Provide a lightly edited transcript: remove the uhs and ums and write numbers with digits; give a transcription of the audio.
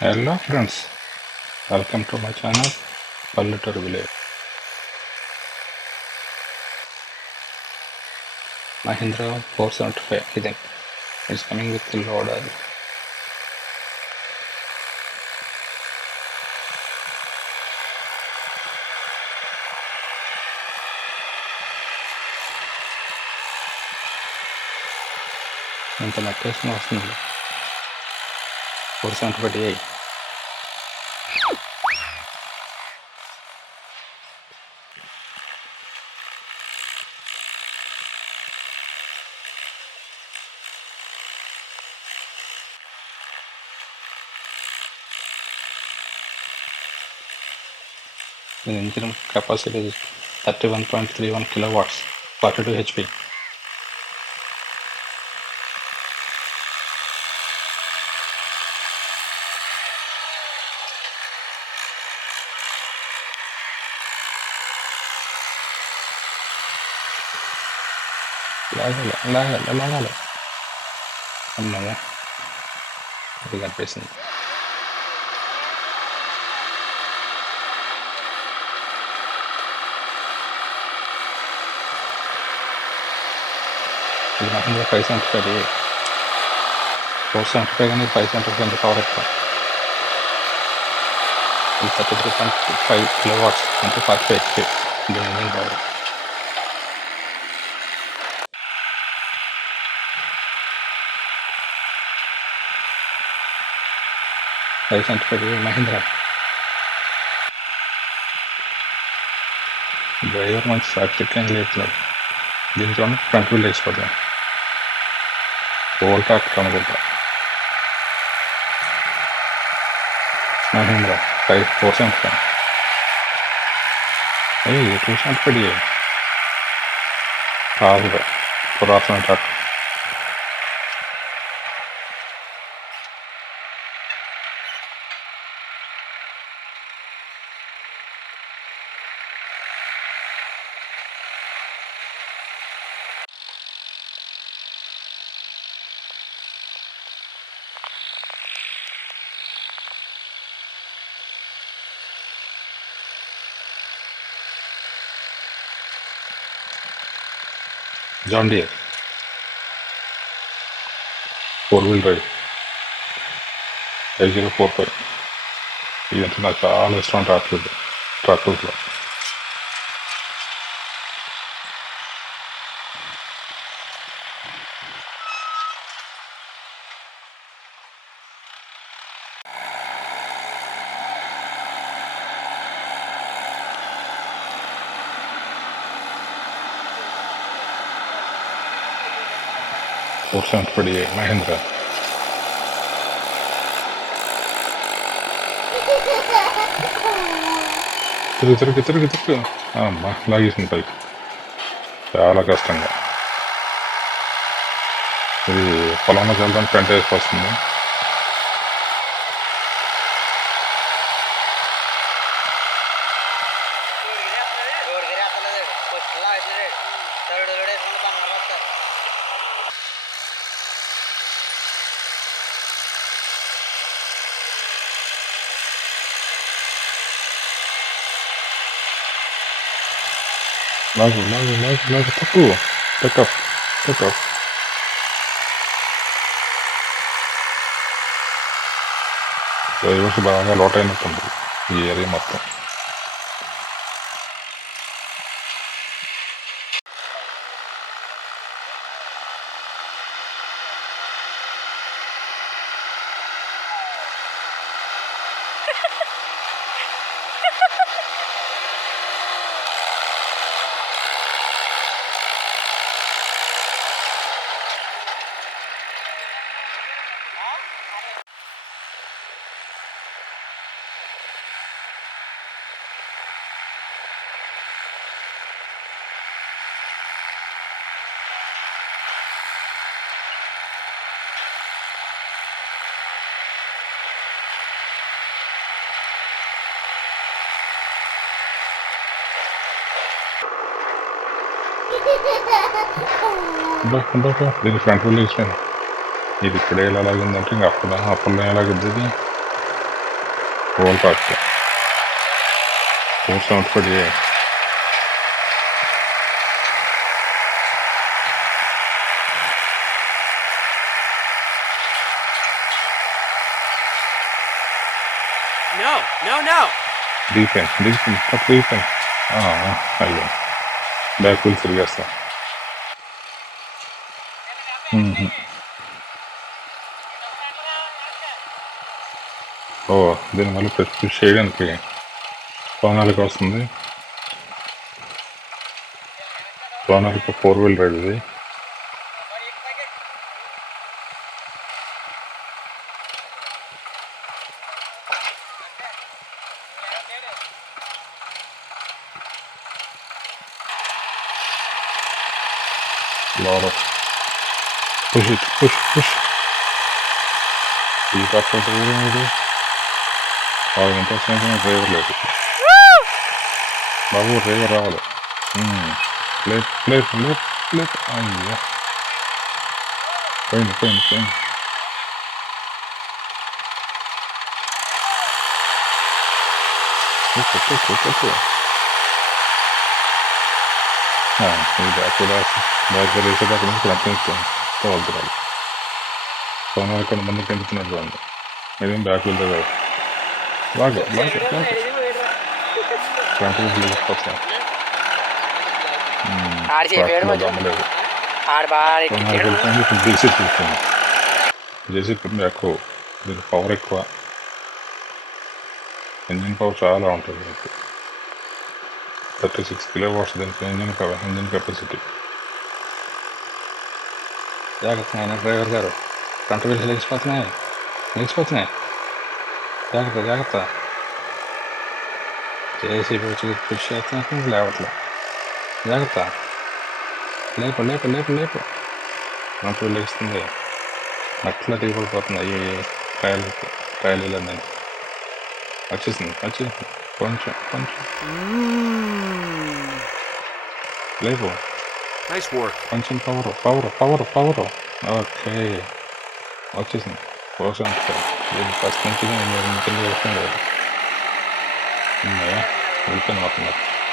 Hello friends, welcome to my channel Pallettor Village. Mahindra 475 hidden is coming with the loader. ఇంత మెట్టేసిన వస్తుంది 475 The engine capacity is 31.31 kilowatts, 42 HP. లాగాలి అమ్మయ్య అది కనిపిస్తుంది. ఇది మహీంద్రా 575 475 కానీ 575 అంత పవర్ ఎక్కువ. ఇది 33.5 kilowatts అంటే 45 HP. దీని ఇంజిన్ పవర్. మహీంద్రా డ్రైవర్ మంచి సాక్షిత్యం లేపుతున్నాడు. దీంట్లో ఫ్రంట్ వీల్ వేసిపోతాం. ఓల్ ట్రాక్టర్ అనుకుంటా. మహీంద్రా 475 275 కాదుగా పురాతన tractor. John Deere 4-wheel drive 5045. ఇదంటే నాకు చాలా ఇష్టం ట్రాక్టర్స్లో. మహేంద్ర తిరుగు అమ్మా లాగేసింది పైకి చాలా కష్టంగా. ఇది పొలంలోకి వెళ్ళడానికి పెంట వేసుకొస్తుంది. లాగు తక్కువ టెకప్ డ్రైవర్స్ బాగా లోట్ అయినట్టుంది ఈ ఏరియా మొత్తం. దీని ఫ్రంట్ వీల్ వేసిపోయింది. ఇది ఇక్కడ ఎలాగుందంటే ఇంకా అప్పట్లో ఎలాగుద్ది ఇది whole part force output No. రీపెన్ అయ్యో బ్యాక్ వీల్ తిరిగేస్తా ఓ దీని మళ్ళీ పుష్ చేయడానికి సోనాలిక వస్తుంది. సోనాలిక 4-wheel రైడ్ ఇది. lot of push ఈ పక్కన ఇది ఇంట్రెస్ట్ డ్రైవర్ లేదు బాబు, డ్రైవర్ రావాలి. ప్లేట్ అయ్యా పోయింది ఈ బ్యాక్ వేసేటప్పుడు నుంచి రప్పిస్తాను తోలుతున్నాడు. సోనా ఇక్కడ ముందుకు ఎంపుతున్నట్టు ఉంది. ఇదేం బ్యాక్ వెళ్తే కాదు. బాగా ఫ్రంట్ వెళ్ళిపోతాం. దమ్మలేదు. జేసీబీ బ్యాక్ దీనికి పవర్ ఎక్కువ, ఇంజిన్ పవర్ చాలా ఉంటుంది. దీనికి 36 kilowatts దీనికి ఇంజిన్ కెపాసిటీ. జాగ్రత్త ఆయన డ్రైవర్ గారు, ఫ్రంట్ వీల్స్ లేచిపోతున్నాయి. జాగ్రత్త. జేసీబీ వచ్చి పుష్ చేస్తున్నట్టు లేవట్లే. జాగ్రత్త, లేపు ఫ్రంట్ వీల్ లేస్తుంది. నట్లా దిగిపడిపోతుంది. ట్రయల్ నేను వచ్చేసింది. కొంచెం లేవు. కొంచెం పవర్. ఓకే, వచ్చేసింది. ఫస్ట్ నుంచి వెళ్ళిపోయింది మొత్తం.